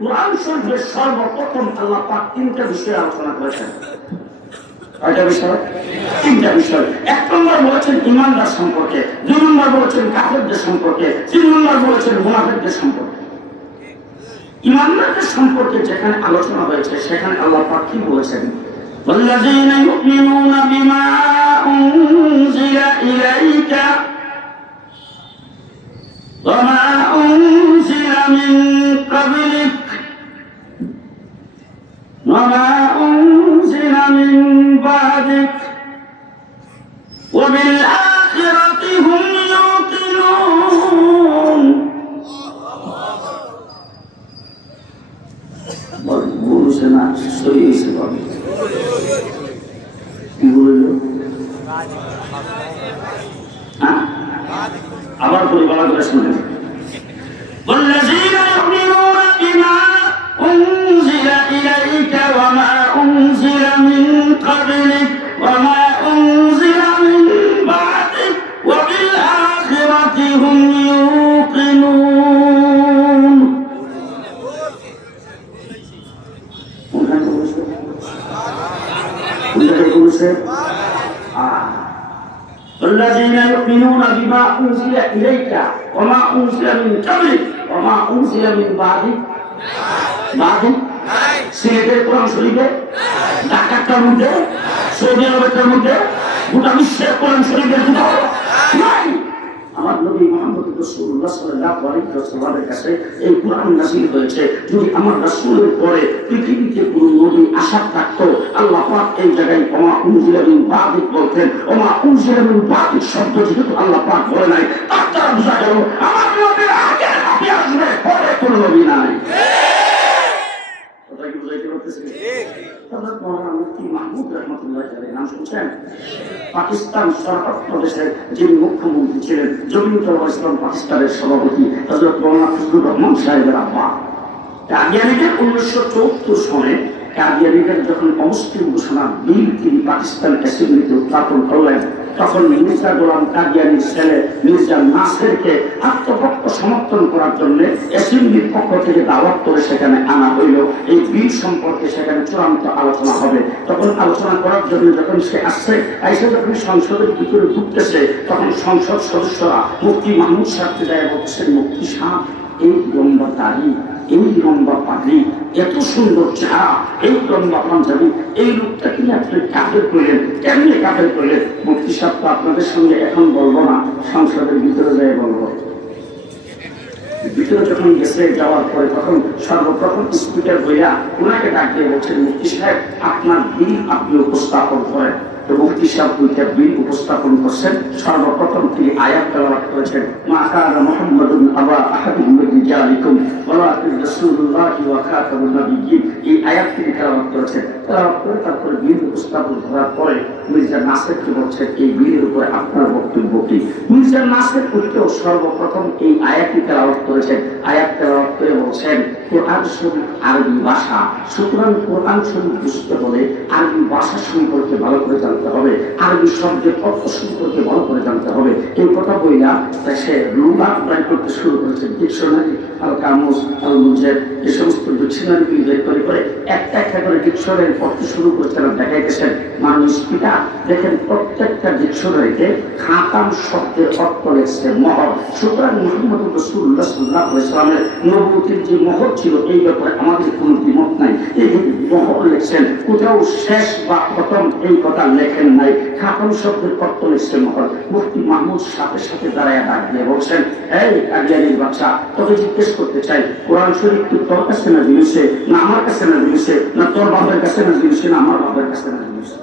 কুরআন শরীফের সর্বপ্রথম আল্লাহ পাক তিনটা বিষয়ে আলোচনা করেছেন। কয়টা বিষয়? তিনটা বিষয়। এক নম্বর বলেছেন ঈমানদার সম্পর্কে, দুই নম্বর বলেছেন কাফেরদের সম্পর্কে, তিন নম্বর বলেছেন মুনাফিকদের সম্পর্কে। ঈমানদারদের সম্পর্কে যেখানে আলোচনা হয়েছে সেখানে আল্লাহ পাক কি বলেছেন? والذين يؤمنون بما أنزل إليك وما أنزل من قبلك وما أنزل من بعدك وبالآخرة هم يوقنون বলছেন সহি হিসেবে কি বলল আবার পরিবার করে শুনেন والذين يؤمنون بما أنزل إليك وما أنزل من قبلك وما أنزل من بعدك وبالآخرة هم يوقنون الذين يؤمنون بما أنزل إليك وما أنزل من قبلك وما أنزل من بعدك সিলেটের কোরআন শরীফে, ঢাকার মধ্যে, সৌদি আরবের মধ্যে, গোটা বিশ্বের কোরআন শরীফের কোথাও নাই। আমার নবী মুহাম্মদ রাসূলুল্লাহ সাল্লাল্লাহু আলাইহি ওয়াসাল্লামের কাছে এই কোরআন নাযিল হয়েছে। যদি আমার রাসূলের পরে পৃথিবীতে কোনো নবী আশা থাকতো, আল্লাহ পাক এই জায়গায় ওমা উনজিলা মিন বাদিক বলতেন। ওমা উনজিলা মিন বাদিক শব্দ যেহেতু আল্লাহ পাক বলে নাই, তার দ্বারা বোঝা গেল আমার নবীর আগে নবী আসবে, পরে কোনো নবী নাই। কথা কি বুঝাইতে পারতেছি? হযরত মাওলানা মুফতি মাহমুদ রাহমাতুল্লাহ আলাইহি নাম শুনছেন? পাকিস্তান সরকার প্রদেশের যিনি মুখ্যমন্ত্রী ছিলেন, জমিয়তুল ইসলাম পাকিস্তানের সভাপতি হযরত মাওলানা ফজলুর রহমান সাহেবের আব্বা। কাদিয়ানীদের 1974 সনে কাদিয়ানীদের যখন অমুসলিম ঘোষণা বিল তিনি পাকিস্তান অ্যাসেম্বলিতে উত্থাপন করলেন, তখন মির্জা গোলাম কাদিয়ানীর ছেলে মির্জা নাসেরকে আত্মপক্ষ সমর্থন করার জন্য অ্যাসেম্বলির পক্ষ থেকে দাওয়াত করে সেখানে আনা হইল। এই বিল সম্পর্কে সেখানে চূড়ান্ত আলোচনা হবে। তখন আলোচনা করার জন্য যখন সে আসছে, আইসে যখন সংসদের ভিতরে ঢুকতেছে, তখন সংসদ সদস্যরা মুফতি মাহমুদ সাহেবকে যায় বলছেন, মুফতি সাহেব এই লম্বা দাড়ি, এই লম্বা পাগড়ি, এত সুন্দর চেহারা, এই লম্বা পাঞ্জাবি, এই লোকটা কি আপনি কাফের করলেন? কেমনি কাফের করলেন? মুফতি সাহেব তো আপনাদের সঙ্গে এখন বলবো না, সংসদের ভিতরে যাই বলবো। ভিতরে যখন গেছে, যাওয়ার পরে তখন সর্বপ্রথম স্পিকার বইয়া ওনাকে ডাক দিয়ে বলছেন, মুফতি সাহেব আপনার বিল আপনি উপস্থাপন করেন। তো মুফতি সাহেব দুইটা বিল উপস্থাপন করছেন। সর্বপ্রথম তিনি আয়াত তেলাওয়াত করেছেন, মা কানা মুহাম্মাদুন আবা আহাদিন মিন রিজালিকুম ওয়ালাকিন রাসূলুল্লাহি ওয়া খাতামুন নাবিয়্যিন। এই আয়াত তিনি তেলাওয়াত করেছেন। তেলাওয়াত করে তারপরে বিল উপস্থাপন করার পরে মির্জা নাসেরকে বলছেন, এই বিলের উপরে আপনার বক্তব্য কি? মির্জা নাসের উত্তর সর্বপ্রথম এই আয়াতটি তেলাওয়াত করেছেন। আয়াত তেলাওয়াত করে বলছেন, কোরআন শরীফ আরবি ভাষা, সুতরাং কোরআন শরীফ বুঝতে হলে আরবি ভাষা সম্পর্কে ভালো করে জানতে হবে, আরবি শব্দের অর্থ সম্পর্কে ভালো করে জানতে হবে। এই কথা বইলা সে লুগা প্রয়োগ করতে শুরু করেছে। ডিকশনারি, আল কামুস, আল মুজাহিদ, এই সমস্ত ডিকশনারি বের করে করে একটা একটা করে ডিকশনারি পড়তে শুরু করেছেন। দেখাইতেছেন মানুষ পিতা, দেখেন প্রত্যেকটা ডিকশনারিতে খাতাম শব্দের অর্থ লেখছে মহর। সুতরাং মুহাম্মদ রাসূলুল্লাহ সাল্লাল্লাহু আলাইহি ওয়াসাল্লামের নবুয়তের যে মহর ছিল, এই ব্যাপারে আমাদের কোনো দ্বিমত নাই। এই মহর লেখছেন, কোথাও শেষ বা প্রথম এই কথা লেখেন নাই। খাতাম শব্দের অর্থ লেখছে মহর। মুফতি মাহমুদ সাথে সাথে দাঁড়ায় ডাক দিয়ে বলছেন, এই কাদিয়ানীর বাচ্চা, তোকে জিজ্ঞেস করতে চাই, কোরআন শরীফ কি তোর কাছে না দিয়েছে, না আমার কাছে না দিয়েছে, না তোর বাবার কাছে না দিয়েছে, না আমার বাবার কাছে না দিয়েছে?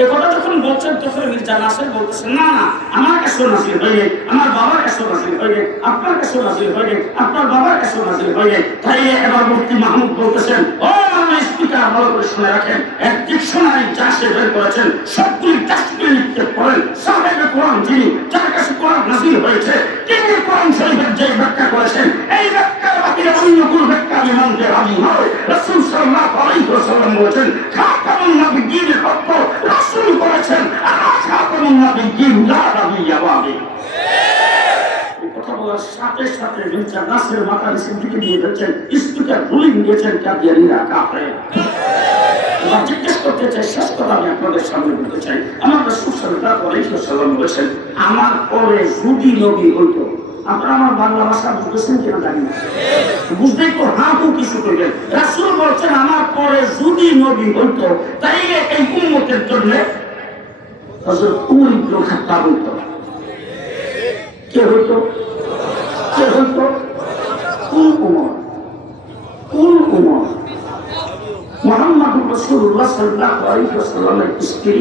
এই কথা যখন বলছেন তখন মির্জা নাসের বলতেছেন, না না, আমার কাছে নাজিল হয়ে, আমার বাবার কাছে নাজিল হয়ে, আপনার কাছে নাজিল হয়ে, আপনার বাবার কাছে নাজিল হয়ে। তাই এবার মুফতি মাহমুদ বলতেছেন, ও আমার স্পিকার, ভালো করে শুনে রাখেন, এক ডিকশনারি যা সে বের করেছেন সবগুলি ডাস্টবিনে লিখতে পড়েন। সাহেব কোরআন যিনি, যার কাছে কোরআন নাজিল হয়েছে, তিনি কোরআন শরীফের যে ব্যাখ্যা করেছেন, এই ব্যাখ্যার বাহিরে অন্য কোনো ব্যাখ্যা আমি মানতে রাজি নই। রাসূল সাল্লাল্লাহু আলাইহি ওয়াসাল্লাম বলেছেন, খাতামুন নাবিয়্যিনের অর্থ রাসূল করেছেন, আর খাতামুন নাবিয়্যিন লা নাবিয়্যা বাদি। এই কথা বলার সাথে সাথে মির্জা নাসের বাসের মাথা রিসেন্টলি নিয়ে যাচ্ছেন, স্পিকার রুলিং দিয়েছেন কাদিয়ানীরা কাফের। এবার জিজ্ঞেস করতে চাই, শেষ কথা আমি আপনাদের সামনে বলতে চাই, আমার রাসূল সাল্লাল্লাহু আলাইহি ওয়াসাল্লাম বলেছেন, আমার পরে যদি নবী হইতো, আপনারা আমার বাংলা ভাষা বুঝতেছেন কিনা জানি না, বুঝতেই তো হাঁটু কিছু করবেন। রাসূল বলছেন আমার পরে যদি নবী হইতো, তাইলে এই উম্মতের জন্য হযরত উমর ইবনে খাত্তাব হইতো। কে হইতো? কে হইতো? কোন উমর? কোন উমর? মুহাম্মদুর রাসূলুল্লাহ সাল্লাল্লাহু আলাইহি ওয়াসাল্লামের স্ত্রী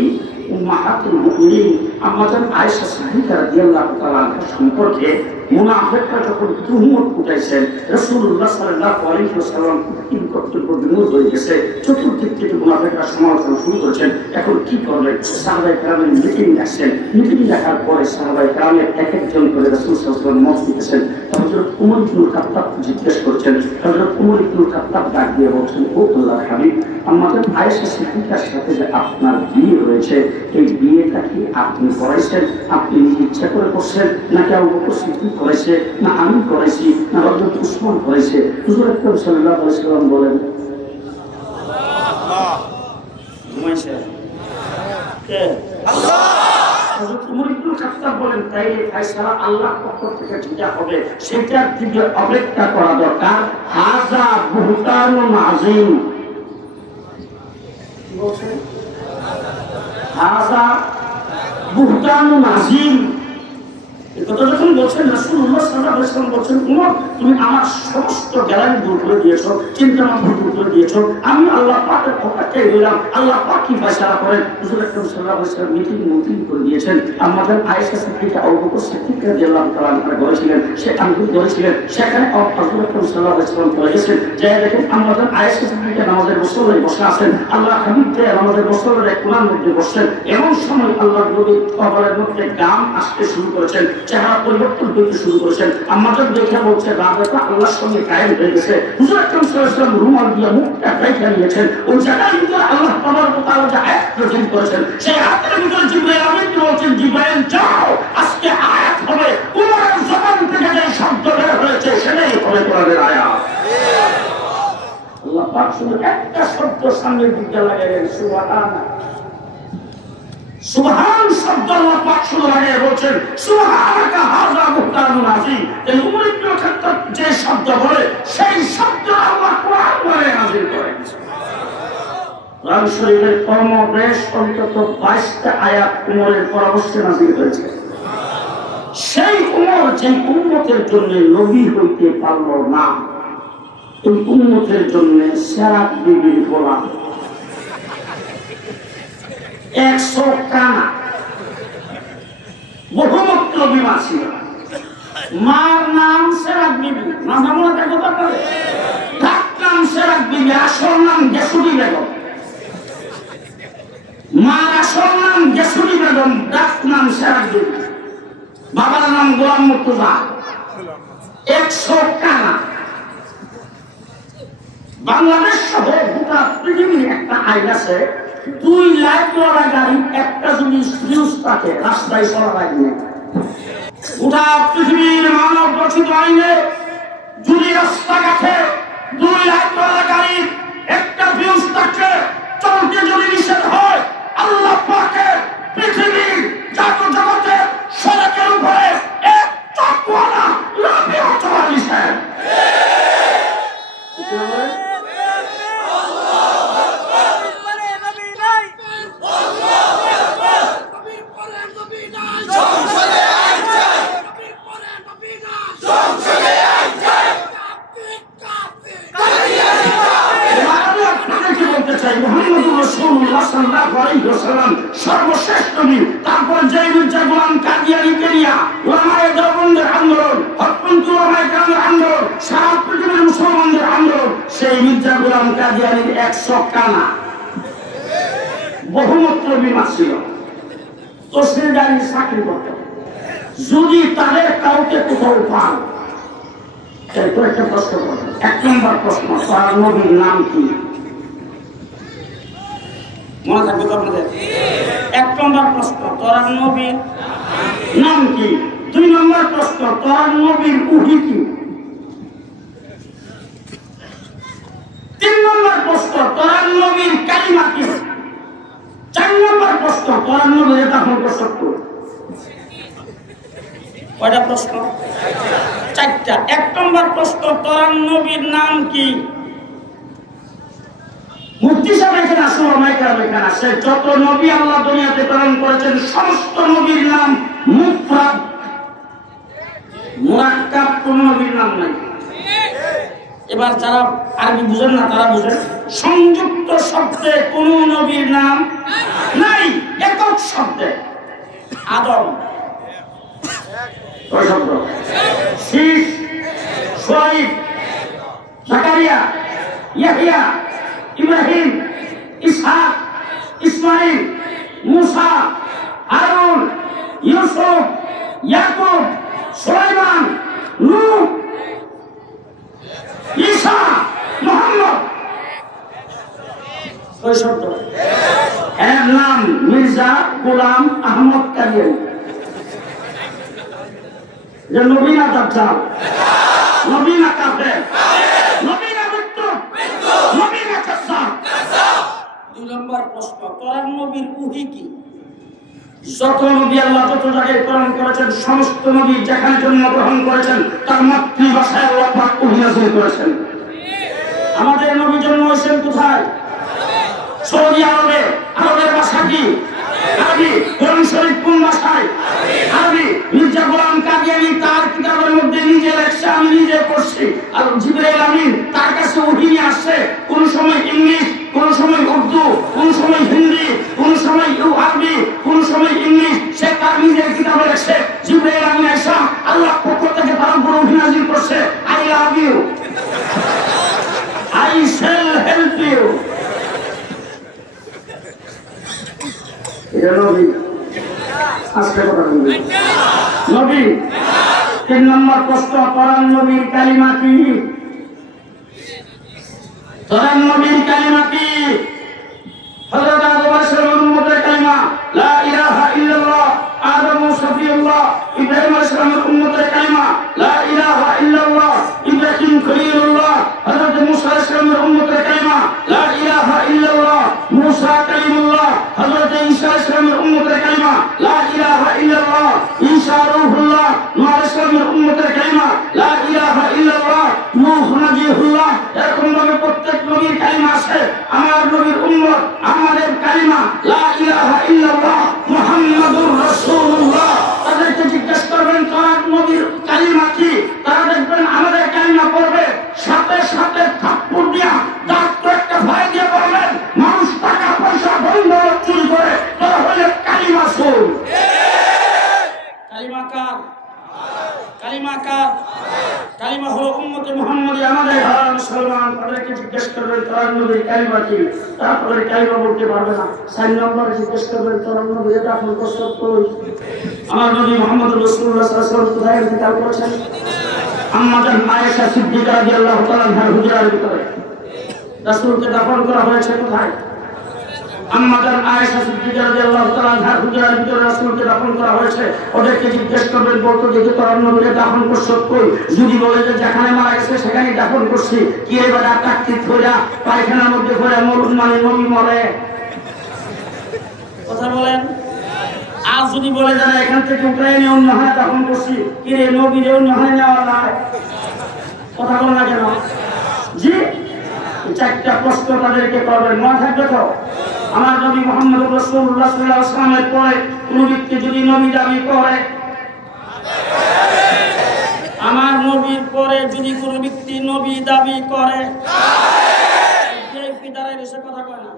উম্মাহাতুল মুমিনিন আম্মাজান আয়েশা সিদ্দিকা রাদিয়াল্লাহু তাআলা সম্পর্কে মুনাফিকরা যখন তুহমত উঠাইছেন, রাসূলুল্লাহ সাল্লাল্লাহু আলাইহি ওয়াসাল্লাম তিন কর্তব্য বিমূঢ় হয়ে গেছে, চতুর্দিক থেকে মুনাফিকরা সমালোচনা শুরু করেছেন। এখন কি করবে? সাহাবায়ে কেরামের মিটিং ডাকছেন। মিটিং ডাকার পরে সাহাবায়ে কেরামের এক একজন করে রাসূল সাল্লাল্লাহু আলাইহি ওয়াসাল্লাম মত দিতেছেন। হযরত উমর ইবনে খাত্তাব জিজ্ঞেস করছেন, হযরত উমর ইবনে খাত্তাব ডাক দিয়ে বলছেন, ও আল্লাহর হাবিব, আমাদের আয়েশা সিদ্দিকার সাথে যে আপনার বিয়ে হয়েছে, এই বিয়েটা কি আপনি করাইছেন? আপনি ইচ্ছা করে করছেন, নাকি আবু বকর সিদ্দিক করেছে, না আমি করেছি, না হযরত উসমান করেছে? হুজুর আকরাম সাল্লাল্লাহু আলাইহি ওয়াসাল্লাম বলেন, আল্লাহ। ঘুমাইছে কে? আল্লাহ। হযরত উমর ইবনে খাত্তাব বলেন, তাইলে ফয়সালা আল্লাহর পক্ষ থেকে যেটা হবে সেটার দিকে অপেক্ষা করা দরকার। হাযা বুহতানুন আযীম। কি বলছেন? হাযা বুহতানুন আযীম। এই কথা যখন বলছেন, রাসূলুল্লাহ সাল্লাল্লাহু আলাইহি ওয়াসাল্লাম বলছেন, উমর তুমি আমার সমস্ত জ্ঞান দূর করে দিয়েছো, চিন্তা ভাবনা দূর করে দিয়েছো, আমি আল্লাহ পাকের অপেক্ষায় রইলাম, আল্লাহ পাক কি ফয়সালা করেন। হুজুর আকরাম সাল্লাল্লাহু আলাইহি ওয়াসাল্লাম মিটিং করে দিয়েছেন। আমাদের আয়েশা সিদ্দিকা আবু বকর সিদ্দিক রাদিয়াল্লাহু তাআলা আনহা বলেছিলেন, সে আঙ্গুল ধরেছিলেন, সেখানে হুজুর আকরাম সাল্লাল্লাহু আলাইহি ওয়াসাল্লাম চলে গেছেন। যে দেখেন আমাদের আয়েশা সিদ্দিকা নামাজের মুসল্লায় বসে আছেন, আল্লাহ হাবিব যে নামাজের মুসল্লায় কোরআন মধ্যে বসছেন। এমন সময় আল্লাহর নবী কবরের মধ্যে গাম আসতে শুরু করেছেন, চেহারা পরিবর্তন করতে শুরু করেছেন। আমাদের দেখে বলছে রাতটা আল্লাহর সঙ্গে কায়েম হয়ে গেছে। হুজুর আকরাম সাল্লাল্লাহু আলাইহি ওয়াসাল্লাম রুমাল দিয়ে মুখটা ঢেকে নিয়েছেন। ওই জায়গায় ভিতরে আল্লাহ তাবারক ওয়া তাআলা যে আয়াত নাযিল করেছেন, সেই আয়াতের ভিতরে জিবরাইল আমিন বলছেন, জিবরাইল যাও, আজকে আয়াত হবে, উমরের জবান থেকে যে শব্দ বের হয়েছে সেটাই হবে কোরআনের আয়াত। আল্লাহ পাক শুধু একটা শব্দ সামনে দিকে লাগালেন, সুবহানাল্লাহ। সুবহান শব্দ আল্লাহ পাক শুরু লাগিয়ে বলছেন, সুবহানাকা হাযা বুহতানুন আযীম। এই উমর ইবনে খাত্তাব যে শব্দ বলে, সেই শব্দ আল্লাহ কোরআন বলে নাযিল করেন। কোরআন শরীফের কর্মবেশ অন্তত 22টা আয়াত উমরের পরামর্শে নাযিল হয়েছে। সেই উমর যে উম্মতের জন্য নবী হইতে পারল না, এই উম্মতের জন্য সেরাত বিবির গোলাম 100 কানা বহুমূত্র বিমা ছিল। মার নাম সেরাত বিবি, নাম মনে থাকতে পারে, ডাক নাম সেরাত বিবি, আসল নাম গেসুরি বেগম। মার আসল নাম গেসুরি বেগম, ডাক নাম সেরাত বিবি, বাবার নাম গোলাম মুর্তজা। 100 কানা। বাংলাদেশ সহ গোটা পৃথিবীর একটা আইন আছে, 2 লাইটওয়ালা গাড়ি একটা যদি ফিউজ থাকে রাস্তায় চলা লাগবে। গোটা পৃথিবীর মানব রচিত আইনে যদি রাস্তাঘাটে 2 লাইটওয়ালা গাড়ির একটা ফিউজ থাকলে চলতে যদি নিষেধ হয়, আল্লাহ পাকের পৃথিবীর জগতের সড়কের উপরে এক চাকওয়ালা লাফিয়ে চলা নিষেধ। সর্বশ্রেষ্ঠ নবী, তারপর যে মির্জা গোলাম কাদিয়ানীকে নিয়ে ওলামায়ে দেওবন্দের আন্দোলন, হকপন্থী ওলামায়ে কেরামের আন্দোলন, সারা পৃথিবীর মুসলমানদের আন্দোলন, সেই মির্জা গোলাম কাদিয়ানীর 100 কানা বহুমূত্র বিমা ছিল। তো সে গাড়ি চাকরি করত। যদি তাদের কাউকে কোথাও পান, এরপর একটা প্রশ্ন করবেন। 1 নম্বর প্রশ্ন, তার নবীর নাম কি? মনে থাকবে তো আপনাদের? 1 নম্বর প্রশ্ন, তোর নবীর নাম কি? 2 নম্বর প্রশ্ন, তোর নবীর উহি কি? কালিমা কি? 4 নম্বর প্রশ্ন, কোরআন নবীর দাফন করছে কয়টা প্রশ্ন? 4টা। 1 নম্বর প্রশ্ন, কোরআন নবীর নাম কি? মুফতি সাহেব এখানে আসে, ওলামায়ে কেরাম এখানে আসে, যত নবী আল্লাহ দুনিয়াতে প্রেরণ করেছেন সমস্ত নবীর নাম মুফরাদ, মুরাক্কাব, কোন নবীর নাম নাই। এবার যারা আরবি বুঝেন না তারা বুঝেন, সংযুক্ত শব্দে কোন নবীর নাম নাই, একক শব্দে। আদম, ওই শব্দ, শীষ, শুআইব, জাকারিয়া, ইয়াহইয়া, ইব্রাহিম, ইসহাক, ইসমাইল, মুসা, হারুন, ইউসুফ, ইয়াকুব, সুলাইমান, নূহ, ঈসা, মুহাম্মদ। ওই শব্দ। এর নাম মির্জা গোলাম আহমদ কাদিয়ানী। যে নবী না দাজ্জাল, নবী না কাফের, নবী না মৃত্যু, নবী না কাসাব। 2 নম্বর প্রশ্ন, কোরআন নবীর ওহী কি? যত নবী আল্লাহ যত জায়গায় প্রেরণ করেছেন সমস্ত নবী যেখানে জন্মগ্রহণ করেছেন তার মাতৃভাষায় আল্লাহ পাক ওহী নাযিল করেছেন। আমাদের নবী জন্ম হয়েছেন কোথায়? সৌদি আরবে। আরবের ভাষা কি? আরবি। কোরআন শরীফ কোন ভাষায়? আরবি। মির্জা গোলাম কাদিয়ানী তার কিতাবের মধ্যে নিজে লেখছে, আমি নিজে পড়ছি। আর জিবরাইল আমিন তার কাছে ওহী নিয়ে আসছে, কোন সময় ইংলিশ, কোন সময় উর্দু, কোন সময় হিন্দি, কোন সময় আরবি, কোন সময় ইংলিশ। সে তার নিজের কিতাবে লেখছে। জিবরাইল আমিন আয়েশা আল্লাহ পক্ষ থেকে তার উপর ওহী নাযিল করছে, I love you, I shall help you. এটা নবী। আজকে কথা বলবো নবী। 3 নম্বর প্রশ্ন, কোরআন নবীর কালিমা কি? কোরআন নবীর কালিমা কি? হযরত আদম আলাইহিস সালামের উম্মতের কালিমা লা ইলাহা ইল্লাল্লাহ, আদম সফিউল্লাহ। ইব্রাহিম আলাইহিস সালামের উম্মতের কালিমা লা ইলাহা ইল্লাল্লাহ, ইব্রাহিম খলিলুল্লাহ। হযরত মুসা আলাইহিস সালামের উম্মতের কালিমা লা ইলাহা ইল্লাল্লাহ, মুসা কালিমুল্লাহ। হযরত ঈসা আলাইহিস সালামের উম্মতের কালিমা লা ইলাহা ইল্লাল্লাহ, ঈসা রূহুল্লাহ। নূহ আলাইহিস সালামের উম্মতের কালিমা লা ইলাহা ইল্লাল্লাহ, নূহ নবীউল্লাহ। এরকম ভাবে প্রত্যেক নবীর কালিমা আছে। আমার নবীর উম্মত আমাদের কালিমা লা ইলাহা ইল্লাল্লাহ মুহাম্মাদুর রাসূলুল্লাহ। তাদেরকে জিজ্ঞেস করবেন কোরআন নবীর কালিমা কি? তারা দেখবেন আমাদের কালিমা পড়বে, সাথে সাথে থাপ্পড় দিয়া দাঁত তো একটা ভয় দিয়ে বলবেন, মানুষ টাকা পয়সা বন্ধ চুরি করে, তারা হলে কালিমা সুর। কালিমা কার? কালিমা কার? কালিমা হলো উম্মতে মুহাম্মদী, আমাদের ঘরের মুসলমান। তাদেরকে জিজ্ঞেস করবেন কোরআন নবীর কালিমা কি? তারপরে কালিমা বলতে পারবে না। 4 নম্বরে জিজ্ঞেস করবেন কোরআন নবী এটা আপনি কষ্ট করুন। আমার নবী মুহাম্মদ রাসূলুল্লাহ সাল্লাল্লাহু আলাইহি ওয়াসাল্লাম কোথায় ইন্তেকাল করেছেন? আম্মা জান আয়েশা সিদ্দিকা রাদিয়াল্লাহু তাআলা আনহার হুজরার ভিতরে। রাসূলকে দাফন করা হয়েছে কোথায়? আম্মা জান আয়েশা সিদ্দিকা রাদিয়াল্লাহু তাআলা আনহার হুজরার ভিতরে রাসূলকে দাফন করা হয়েছে। ওদেরকে জিজ্ঞেস করবেন, বলতো দেখি কোরআন নবীকে দাফন করছ কই? যদি বলে যে যেখানে মারা গেছে সেখানেই দাফন করছি, কি এবার টাকটিক হইয়া পায়খানার মধ্যে হইয়া মরুন মানে নবী মরে? কথা বলেন। আর যদি বলে যারা এখান থেকে উক্রেনে অন্য হয় দাফন করছি, কি রে নবীরে অন্য হয় নেওয়া যায়? কথা বল না কেন? জি, 4টা প্রশ্ন তাদেরকে করবেন, মনে থাকবে তো? আমার নবী মুহাম্মদ রাসূলুল্লাহ সাল্লাল্লাহু আলাইহি ওয়াসাল্লামের পরে কোন ব্যক্তি যদি নবী দাবি করে, আমার নবীর পরে যদি কোন ব্যক্তি নবী দাবি করে, পিতারা এসে কথা কয় না,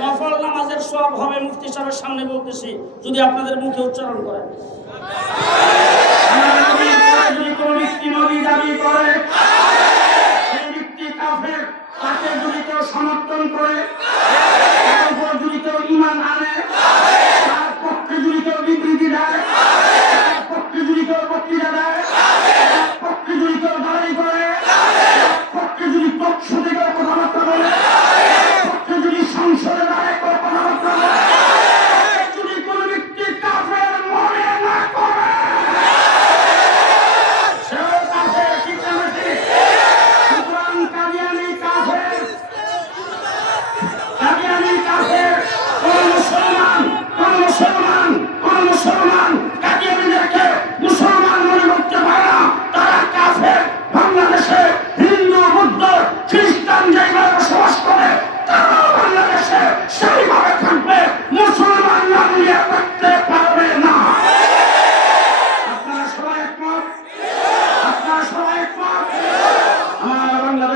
নফল নামাজের সব হবে। মুফতি সাহেবের সামনে বলতেছি, যদি আপনাদের মুখে উচ্চারণ করেন, আমার নবীর পরে যদি কোন ব্যক্তি নবী দাবি করে, সেই ব্যক্তি কাফের। তাকে যদি কেউ সমর্থন করে, তার উপর যদি কেউ ঈমান আনে, তার পক্ষে যদি কেউ বিবৃতি দেয়, তার পক্ষে যদি কেউ বক্তৃতা দেয়, তার পক্ষে যদি কেউ দাঁড়াই করে, তার পক্ষে যদি পক্ষে কেউ কথাবার্তা বলে, তার পক্ষে যদি সংসদে দাঁড়ায় কেউ কথাবার্তা বলে, যদি কোন ব্যক্তি কাফের মনে না করে, সেও কাফের। ঠিক না ঠিক? সুতরাং কাদিয়ানী কাফের।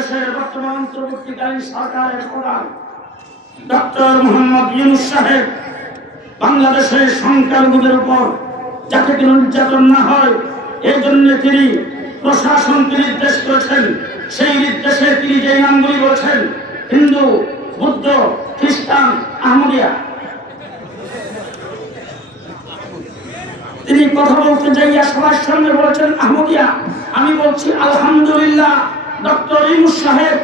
বাংলাদেশের বর্তমান অন্তর্বর্তীকালীন সরকারের প্রধান ডক্টর মোহাম্মদ ইউনূস সাহেব বাংলাদেশের সংখ্যালঘুদের উপর যাতে কোনো নির্যাতন না হয় এই জন্য তিনি প্রশাসনকে নির্দেশ করেছেন। সেই নির্দেশে তিনি যে নামগুলি বলেছেন হিন্দু, বুদ্ধ, খ্রিস্টান, আহমদিয়া, তিনি কথা বলতে যাইয়া সবার সামনে বলেছেন আহমদিয়া। আমি বলছি আলহামদুলিল্লাহ, ডক্টর ইউনূস সাহেব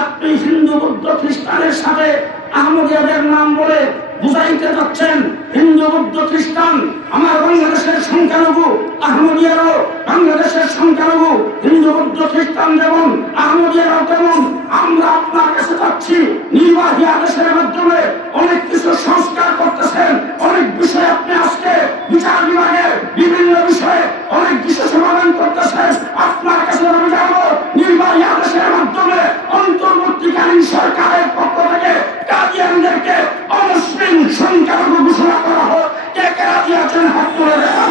আপনি হিন্দু, বুদ্ধ, খ্রিস্টানের সাথে আহমদিয়াদের নাম বলে বুঝাইতে যাচ্ছেন হিন্দু, বুদ্ধ, খ্রিস্টান আমার বাংলাদেশের সংখ্যালঘু, আহমদিয়ারও বাংলাদেশের সংখ্যালঘু, হিন্দু, বুদ্ধ, খ্রিস্টান যেমন আহমদিয়ারাও তেমন। আমরা আপনার কাছে যাচ্ছি, নির্বাহী আদেশের মাধ্যমে অনেক কিছু সংস্কার করতেছেন, অনেক বিষয় আপনি আজকে বিচার বিভাগের বিভিন্ন বিষয়ে অনেক কিছু সমাধান করতেছেন। আপনার কাছে আমি যাবো, নির্বাহী আদেশের মাধ্যমে অন্তর্বর্তীকালীন সরকারের পক্ষ থেকে কাদিয়ানদেরকে অমুসলিম সংখ্যালঘু ঘোষণা করা হোক। কে কে রাজি আছেন হাত তুলে দেখান।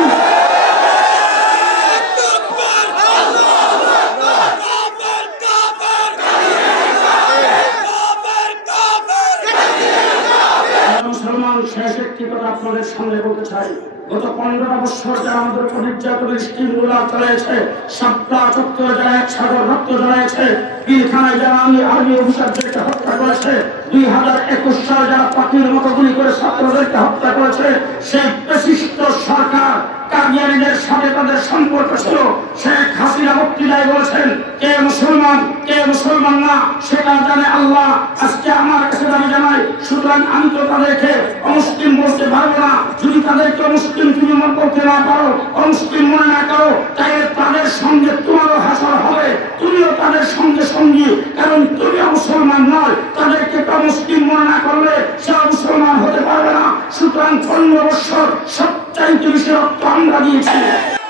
মুসলমান শেষ একটি কথা আপনাদের সামনে বলতে চাই। গত 15 বছর যারা আমাদের উপর নির্যাতনের স্কিমগুলো চালিয়েছে, শাপলা চত্বরে যারা এক সাগর রক্ত জ্বালিয়েছে, পিলখানায় যারা আর্মি অফিসারদেরকে হত্যা করেছে, 2021 সালে যারা পাখির মতো গুলি করে ছাত্রদেরকে হত্যা করেছে, সেই বিশিষ্ট সরকার কাদিয়ানীদের সাথে তাদের সম্পর্ক ছিল। শেখ হাসিনা বক্তৃতায় বলেছেন কে মুসলমান কে মুসলমান না সেটা জানে আল্লাহ। আজকে আমার কাছে দাবি জানাই, সুতরাং আমি তো তাদেরকে অমুসলিম বলতে পারবো না। যদি তাদেরকে অমুসলিম তুমি বলতে না পারো, অমুসলিম মনে না করো, তাহলে তাদের সঙ্গে তোমারও হাসর হবে, তুমিও তাদের সঙ্গে সঙ্গী। কারণ তুমিও মুসলমান নয়, তাদেরকে মুসলিম মনে না করলে সে মুসলমান হতে পারবে না। সুতরাং 15 বছর সবচাইতে বেশি রক্ত আমরা দিয়েছি।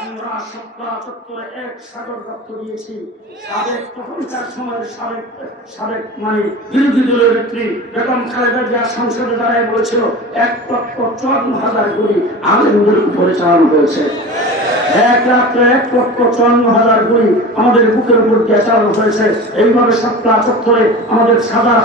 আমরা শাপলা চত্বরে এক সাগর রক্ত দিয়েছি। সাবেক তখনকার সময়ের সাবেক মানে বিরোধী দলের নেত্রী বেগম খালেদা জিয়া সংসদে দাঁড়ায় বলেছিল 1,54,000 গুলি আলেমদের উপরে চালানো হয়েছে। এক রাত্রে 1,54,000 গুলি আমাদের বুকের উপর দিয়ে চালানো হয়েছে। এইভাবে শাপলা চত্বরে আমাদের হাজার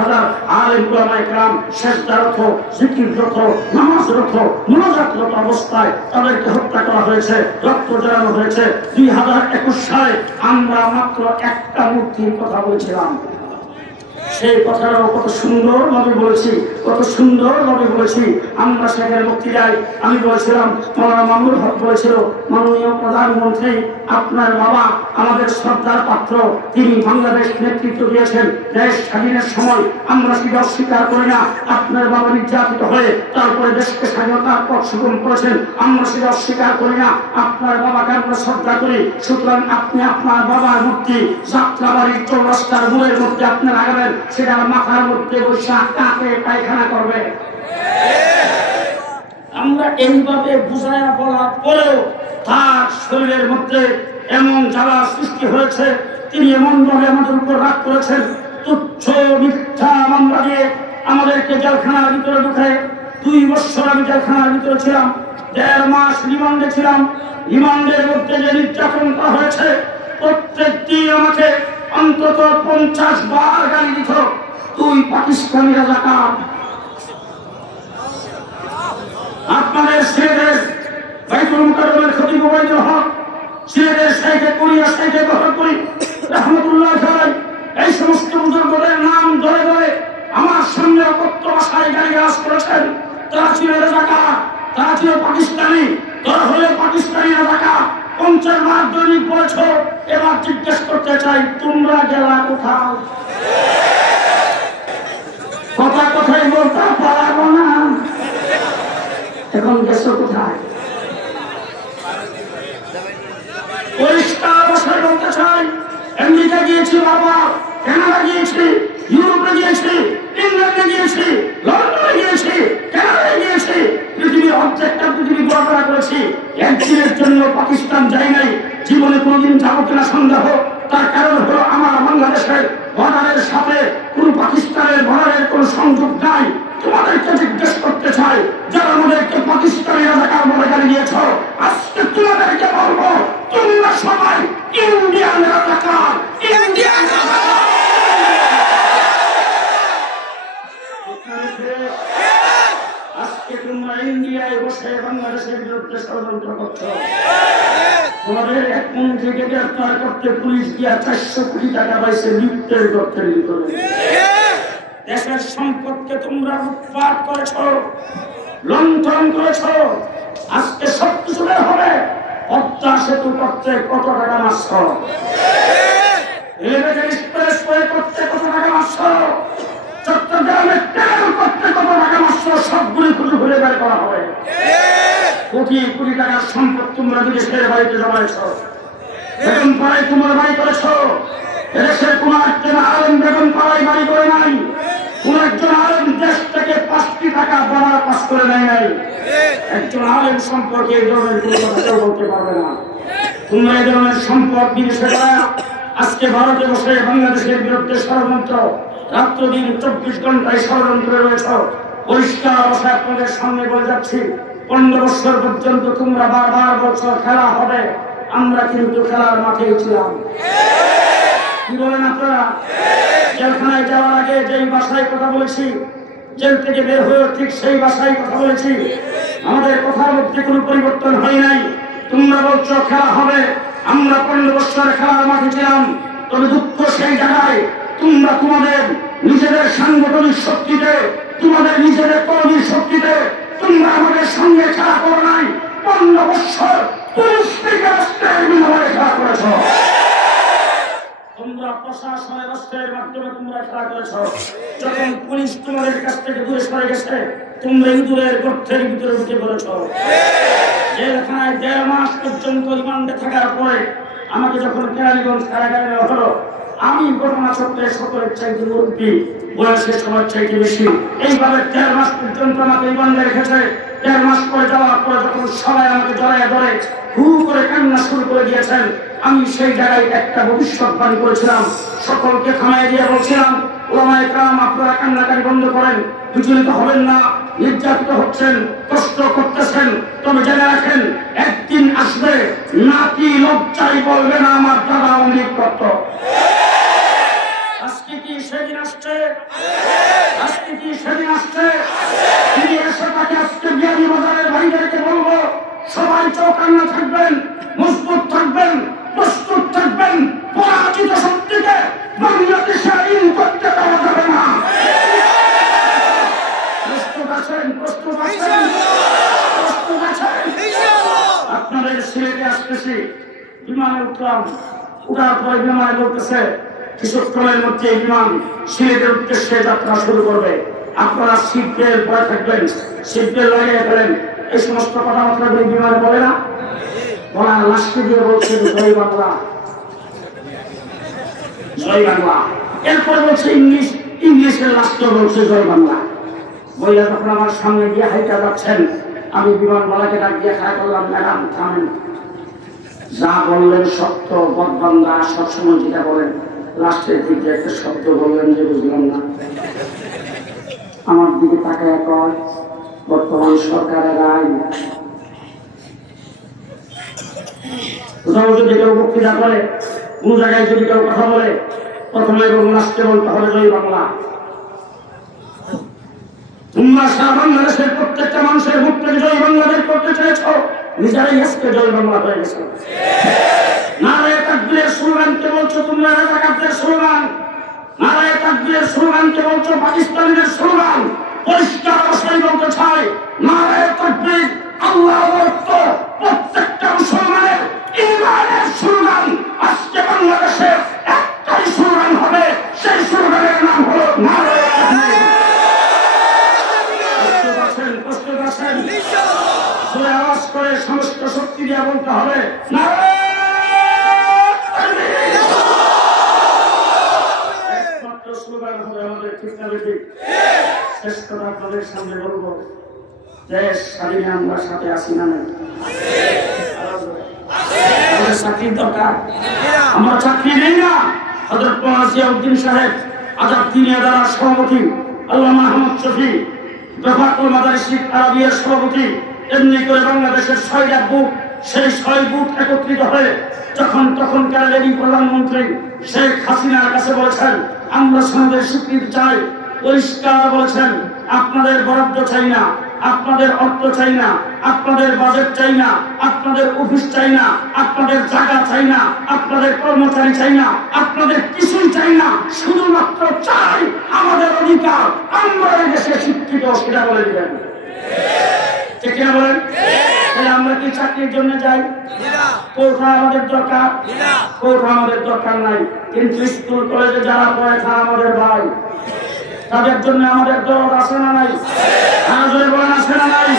হাজার আলেম উলামায়ে কেরাম সেজদারত, জিকিররত, নামাজরত, মুনাজাতরত অবস্থায় তাদেরকে হত্যা করা হয়েছে, রক্ত ঝরানো হয়েছে। 2021 সালে আমরা মাত্র একটা মূর্তির কথা বলেছিলাম। সেই কথাটাও কত সুন্দরভাবে বলেছি, কত সুন্দরভাবে বলেছি। আমরা সেখানে বক্তৃতায় আমি বলেছিলাম, মৌলানা মামুনুল হক বলেছিল, মাননীয় প্রধানমন্ত্রী আপনার বাবা আমাদের শ্রদ্ধার পাত্র, তিনি বাংলাদেশ নেতৃত্ব দিয়েছেন দেশ স্বাধীনের সময়। আমরা সেটা অস্বীকার করি না। আপনার বাবা নির্যাতিত হয়ে তারপরে দেশকে স্বাধীনতার পথ সুগম করেছেন, আমরা সেটা অস্বীকার করি না। আপনার বাবাকে আমরা শ্রদ্ধা করি। সুতরাং আপনি আপনার বাবার মূর্তি যাত্রাবাড়ির চৌরাস্তার মূলের মধ্যে আপনি লাগাবেন, সেটা মাথার মধ্যে বসে কাকে পায়খানা করবে। আমরা এইভাবে বুঝাইয়া বলার পরেও তার শরীরের মধ্যে এমন জ্বালা সৃষ্টি হয়েছে, তিনি এমন ভাবে আমাদের উপর রাগ করেছেন। তুচ্ছ মিথ্যা মামলা দিয়ে আমাদেরকে জেলখানার ভিতরে ঢুকায় 2 বছর আমি জেলখানার ভিতরে ছিলাম, 1.5 মাস রিমান্ডে ছিলাম। রিমান্ডের মধ্যে যে নির্যাতন করা হয়েছে, প্রত্যেক দিন আমাকে অন্তত 50 বার গালি দিত, তুই পাকিস্তানি রাজাকার। আপনাদের সিলেটের বাইতুল মুকাররমের খতিব ওবায়দুল হক, সিলেটের শাইখে কুরিয়া শাইখে বহরপুরি রাহমাতুল্লাহ আলাইহি, এই সমস্ত বুজুর্গদের নাম ধরে ধরে আমার সামনে অকথ্য ভাষায় গালিগালাজ করেছেন। তারা ছিল রাজাকার, তারা ছিল পাকিস্তানি, তারা হলে পাকিস্তানি রাজাকার। 50 বার দৈনিক বলেছ। এবার জিজ্ঞেস করতে চাই, তোমরা গেলা কোথাও? কথা কথাই বলতে পারবো না, এখন গেছো কোথায়? পরিষ্কার ভাষায় বলতে চাই, আমেরিকা গিয়েছি বারবার, কানাডা গিয়েছি, ইউরোপে গিয়েছি, ইংল্যান্ডে গিয়েছি, লন্ডনে গিয়েছি, কানাডায় গিয়েছি, পৃথিবীর অর্ধেকটা পৃথিবী ঘোরাফেরা করেছি। একদিনের জন্য পাকিস্তান যাই নাই। জীবনে কোনোদিন যাবো কিনা সন্দেহ। তার কারণ হলো আমার বাংলাদেশের বর্ডারের সাথে কোন পাকিস্তানের বর্ডারের কোন সংযোগ নাই। তোমাদেরকে জিজ্ঞেস করতে চাই, যারা আমাদেরকে পাকিস্তানি রাজাকার বলে গালি দিয়েছ, আজকে তোমাদেরকে বলবো তোমরা সবাই ইন্ডিয়ান রাজাকার। ইন্ডিয়া ষড়যন্ত্র করছো। তোমাদের এক মন্ত্রীকে গ্রেফতার করতে পুলিশ গিয়া 400 কোটি টাকা পাইছে লিপ্তের দপ্তরের ভিতরে। দেশের সম্পদকে তোমরা লুটপাট করেছ, লুণ্ঠন করেছ। আজকে সব কিছু বের হবে। পদ্মা সেতু করতে কত টাকা মারছ, রেলওয়ে এক্সপ্রেসওয়ে করতে কত টাকা মারছ, চট্টগ্রামের ট্রেন করতে কত টাকা মারছ, সবগুলি খুঁজে খুঁজে বের করা হবে। কোটি কোটি টাকার সম্পদ তোমরা বিদেশের বাড়িতে জমাইছ। বেগম পাড়ায় তোমার বাড়ি করেছ। এদেশের কোন একজন আলেম বেগম পাড়ায় বাড়ি করে নাই। কোন একজন আলেম দেশ থেকে 5টি টাকা বড় পাস করে নেয় নাই। একজন আলেম সম্পর্কে এই ধরনের কোনো কথা কেউ বলতে পারবে না। তোমরা এই ধরনের সম্পদ বিদেশে আজকে ভারতে বসে বাংলাদেশের বিরুদ্ধে ষড়যন্ত্র, রাত্র দিন 24 ঘন্টায় ষড়যন্ত্রে রয়েছ। পরিষ্কার অবস্থায় আপনাদের সামনে বলে যাচ্ছি, 15 বছর পর্যন্ত তোমরা বারবার বলছো খেলা হবে। আমরা কিন্তু খেলার মাঠেই ছিলাম। কি বলেন আপনারা? জেলখানায় যাওয়ার আগে যেই ভাষায় কথা বলেছি, জেল থেকে বের হয়ে ঠিক সেই ভাষায় কথা বলেছি। আমাদের কথার মধ্যে কোনো পরিবর্তন হয় নাই। তোমরা বলছো খেলা হবে, আমরা 15 বছর খেলার মাঠে ছিলাম। তবে দুঃখ সেই জায়গায় তোমরা তোমাদের নিজেদের সাংগঠনিক শক্তিতে, তোমাদের নিজেদের কর্মীর শক্তিতে তোমরা আমাদের সঙ্গে খেলা করো নাই। 15 বছর পুলিশ থেকে রাষ্ট্রের বিনিময়ে খেলা করেছ। তোমরা প্রশাসনের রাষ্ট্রের মাধ্যমে তোমরা খেলা করেছ। যখন পুলিশ তোমাদের কাছ থেকে দূরে সরে গেছে, তোমরা ইঁদুরের গর্তের ভিতরে ঢুকে পড়েছ। জেলখানায় 1.5 মাস পর্যন্ত রিমান্ডে থাকার পরে আমাকে যখন কেরানীগঞ্জ কারাগারে নেওয়া হলো, আমি ঘটনা চক্রের সকলের চাইতে মুরব্বী, বয়সের সবার চাইতে বেশি। এইভাবে 1.5 মাস পর্যন্ত আমাকে রিমান্ডে রেখেছে। 1.5 মাস পরে যাওয়ার পরে যখন সবাই আমাকে জড়ায় ধরে হু করে কান্না শুরু করে দিয়েছেন, আমি সেই জায়গায় একটা ভবিষ্যৎবাণী করেছিলাম। সকলকে থামায় দিয়ে বলছিলাম, ওলামায়ে কেরাম আপনারা কান্নাকাটি বন্ধ করেন, বিচলিত হবেন না। নির্যাতিত হচ্ছেন, কষ্ট করতেছেন, তবে জেনে রাখেন একদিন আসবে নাকি লজ্জায় বলবে না আমার দাদা অনেক করত। আজকে কি সেদিন আসছে? আজকে কি সেদিন আসছে? তিনি এসে তাকে আজকে বিয়ানী বাজারের ভাইদেরকে বলবো, সবাই চৌকান্না থাকবেন, মজবুত থাকবেন, প্রস্তুত থাকবেন। পরাজিত শক্তিকে বাংলাদেশে আইন করতে দেওয়া যাবে না। প্রস্তুত আছেন? প্রস্তুত আছেন? প্রস্তুত আছেন? আপনাদের সিলেটে আসতেছি, বিমানে উঠলাম। উঠার পরে বিমানে বলতেছে কিছুক্ষণের মধ্যে বিমান সিলেটের উদ্দেশ্যে যাত্রা শুরু করবে। আপনারা সিট বেল্ট পরে থাকবেন, সিট বেল্ট লাগিয়ে ফেলেন। এই সমস্ত কথাবার্তাগুলি বিমানে বলে না, বলা লাস্টে দিয়ে বলছে জয় বাংলা, জয় বাংলা। এরপরে বলছে ইংলিশের লাস্টে বলছে জয় বাংলা। বইলা যখন আমার সামনে গিয়ে হাইটা যাচ্ছেন, আমি বিমানবালাকে ডাক দিয়ে খায় করলাম, ম্যাডাম থামেন, যা বললেন সত্য, বদবান্দা সবসময় যেটা বলেন, লাস্টের দিকে একটা শব্দ বললেন যে বুঝলাম না। আমার দিকে তাকায় কয়, বর্তমান সরকারের আইন। কোথাও যদি কেউ বক্তৃতা করে, কোন জায়গায় যদি কেউ কথা বলে, প্রথমে এবং লাস্টে বলতে হবে জয় বাংলা। তোমরা সারা বাংলাদেশের প্রত্যেকটা মানুষের মুখ থেকে জয় বাংলা বের করতে চেয়েছ, নিজেরাই আজকে জয় বাংলা হয়ে গেছে। নারায়ে তাকবীরের স্লোগানকে বলছো তোমরা রাজাকারদের স্লোগান, নারায়ে তাকবীরের স্লোগানকে বলছো পাকিস্তানিদের স্লোগান। পরিষ্কার অবস্থায় বলতে চাই, নারায়ে তাকবীর আল্লাহু আকবার প্রত্যেকটা মুসলমানের ঈমানের স্লোগান। আজকে বাংলাদেশে একটাই স্লোগান হবে, সেই স্লোগানের নাম হলো নারায়ে তাকবীর। প্রস্তুত আছেন? জোরে আওয়াজ করে সমস্ত শক্তি দিয়ে বলতে হবে নারায়ে তাকবীর। একমাত্র স্লোগান হবে আমাদের ঠিক না বেঠিক? শেষ কথা আপনাদের সামনে বলবো, দেশ স্বাধীনে আমরা সাথে আসি না নাই? আমাদের চাকরির দরকার, আমরা চাকরি নেই না। হযরত মাওলানা জিয়াউদ্দিন সাহেব আজাদ দিনিয়া দ্বারা সভাপতি, আল্লামা আহমদ শফি দফাকুল মাদারিস আরবিয়ার সভাপতি, এমনি করে বাংলাদেশের 6টা বুথ, সেই 6 বুথ একত্রিত হয়ে যখন তখনকার লেডি প্রধানমন্ত্রী শেখ হাসিনার কাছে বলেছেন আমরা সনদের স্বীকৃতি চাই, পরিষ্কার বলেছেন আপনাদের বরাদ্দ চাই না, আপনাদের অর্থ চাই না, আপনাদের বাজেট চাই না, আপনাদের অফিস চাই না, আপনাদের জায়গা চাই না, আপনাদের কর্মচারী চাই না, আপনাদের কিছুই চাই না, শুধুমাত্র চাই আমাদের অধিকার। আমরা এই দেশে শিক্ষিত, সেটা বলে দিবেন। ঠিক কিনা বলেন? আমরা কি চাকরির জন্য যাই? কোঠা আমাদের দরকার, কোঠা আমাদের দরকার নাই, কিন্তু স্কুল কলেজে যারা পড়ে তারা আমাদের ভাই, তাদের জন্য আমাদের দরদ আছে না নাই? আমাদের বলেন আছে না নাই?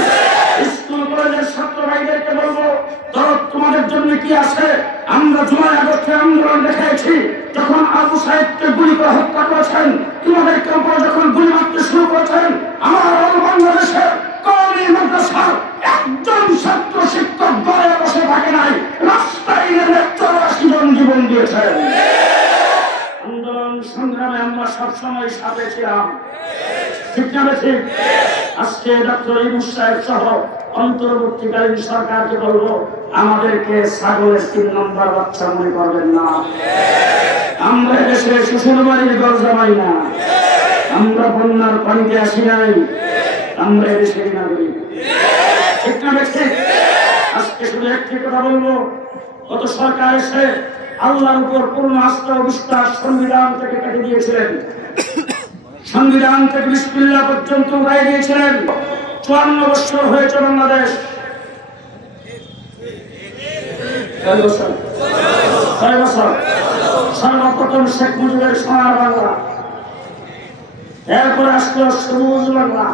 স্কুল কলেজের ছাত্র ভাইদেরকে বলবো, দরদ তোমাদের জন্য কি আছে? আমরা জুলাই আগস্টে আন্দোলন দেখাইছি, যখন আবু সাহেবকে গুলি করে হত্যা করেছেন, তোমাদেরকে উপরে যখন গুলি মারতে শুরু করেছেন, আমার বাংলাদেশের কওমি মাদ্রাসার একজন ছাত্র শিক্ষক ঘরে বসে থাকে নাই, রাস্তায় নেমে 84 জন জীবন দিয়েছেন। আন্দোলন সংগ্রামে আমরা সবসময় সাথে ছিলাম, ঠিক না ঠিক? আজকে ডক্টর ইউনূস সাহেব সহ অন্তর্বর্তীকালীন সরকারকে বলবো, আমাদেরকে ছাগলের 3 নম্বর বাচ্চা মনে করবেন না। আমরা দেশে শ্বশুর বাড়ির ঘর জমাই না, আমরা বন্যার পানিতে আসি নাই, আমরা দেশের নাগরিক, ঠিক না ঠিক? আজকে শুধু একটি কথা বলবো, গত সরকার এসে আল্লাহর উপর পূর্ণ আস্থা ও বিশ্বাস সংবিধান থেকে কেটে দিয়েছিলেন, সংবিধান থেকে বিসমিল্লাহ পর্যন্ত উড়াই দিয়েছিলেন। 54 বছর হয়েছে বাংলাদেশ, 6 বছর। সর্বপ্রথম শেখ মুজিবের সোনার বাংলা, এরপরে আসলো সবুজ বাংলা,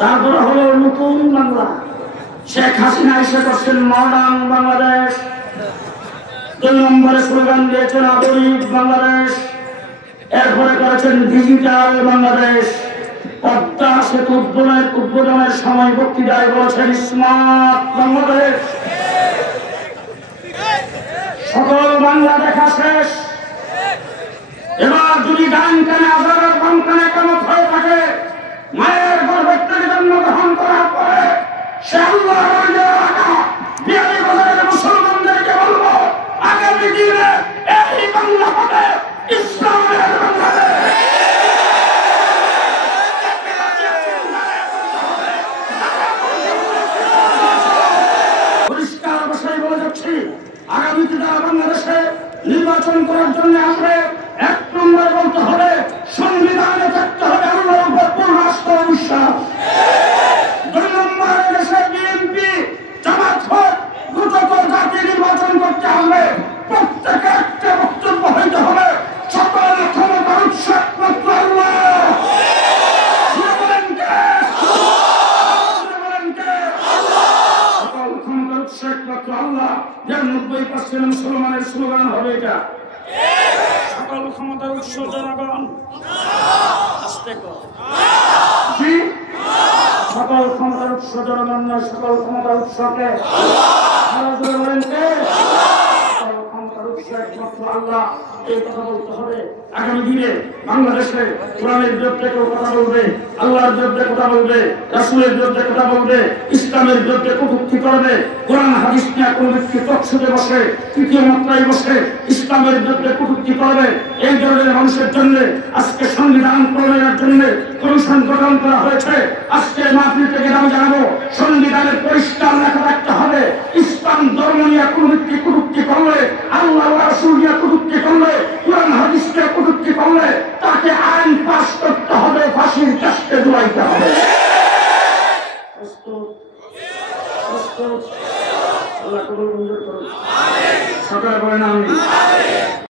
তারপরে হলো নতুন বাংলা। শেখ হাসিনা এসে করছেন মডার্ন বাংলাদেশ। 2 নম্বরে স্লোগান দিয়েছেন আধুনিক বাংলাদেশ, এরপরে করেছেন ডিজিটাল বাংলাদেশ। পদ্মা সেতু উদ্বোধনের সময় বক্তৃতায় বলেছেন স্মার্ট বাংলাদেশ। সকল বাংলা দেখা শেষ, এবার যদি গান কানে আজারের বান কানে কেমন হয়ে থাকে, মায়ের গর্ভে থেকে জন্মগ্রহণ করার পরে সে আল্লাহর মুসলমানদেরকে বলবো, আগামী দিনে এই বাংলা হবে ইসলামের বাংলাদেশ। পরিষ্কার ভাষায় বলে যাচ্ছি, আগামীতে যারা বাংলাদেশে নির্বাচন করার জন্য আসবে, 1 নম্বরে বলতে হবে সংবিধানে থাকতে হবে আল্লাহর উপর পূর্ণ আস্থা ও বিশ্বাস। 2 নম্বরে দেশে বিএনপি জামাত হোক দ্রুত জাতি নির্বাচন করতে হবে, প্রত্যেকে একটা বক্তব্য হইতে হবে সকল ক্ষমতার উৎস একমাত্র আল্লাহ। সকল ক্ষমতার উৎস একমাত্র আল্লাহ। 90% মুসলমানের স্লোগান হবে এটা, সকল ক্ষমতার উৎস জনগণ। আস্তে কর, সকল ক্ষমতার উৎস জনগণ নয়, সকল ক্ষমতার উৎসকে বলেন কে? সকল ক্ষমতার উৎস একমাত্র আল্লাহ। এই কথা বলতে হবে। আগামী দিনে বাংলাদেশে কোরআনের বিরুদ্ধে কেউ কথা বলবে, আল্লাহর বিরুদ্ধে কথা বলবে, রাসূলের বিরুদ্ধে কথা বলবে, ইসলামের বিরুদ্ধে কটূক্তি করবে, কোরআন হাদিস নিয়ে কোন ব্যক্তি টকশোতে বসে, তৃতীয় মাত্রায় বসে ইসলামের বিরুদ্ধে কটূক্তি করবে, এই ধরনের মানুষের জন্য আজকে সংবিধান প্রণয়নের জন্য কমিশন গঠন করা হয়েছে। আজকে মাহফিল থেকে আমি জানাবো, সংবিধানের পরিষ্কার লেখা রাখতে হবে, ইসলাম ধর্ম নিয়ে কোন ব্যক্তি কটূক্তি করলে, আল্লাহ ওয়া রাসূল নিয়ে কটূক্তি করলে, কোরআন হাদিস নিয়ে কটূক্তি করলে তাকে আইন পাস করতে হবে, ফাঁসির কাস্টে ঝুলাইতে হবে। আল্লাহ কবুল মঞ্জুর করুন। সকলে বলেন আমিন।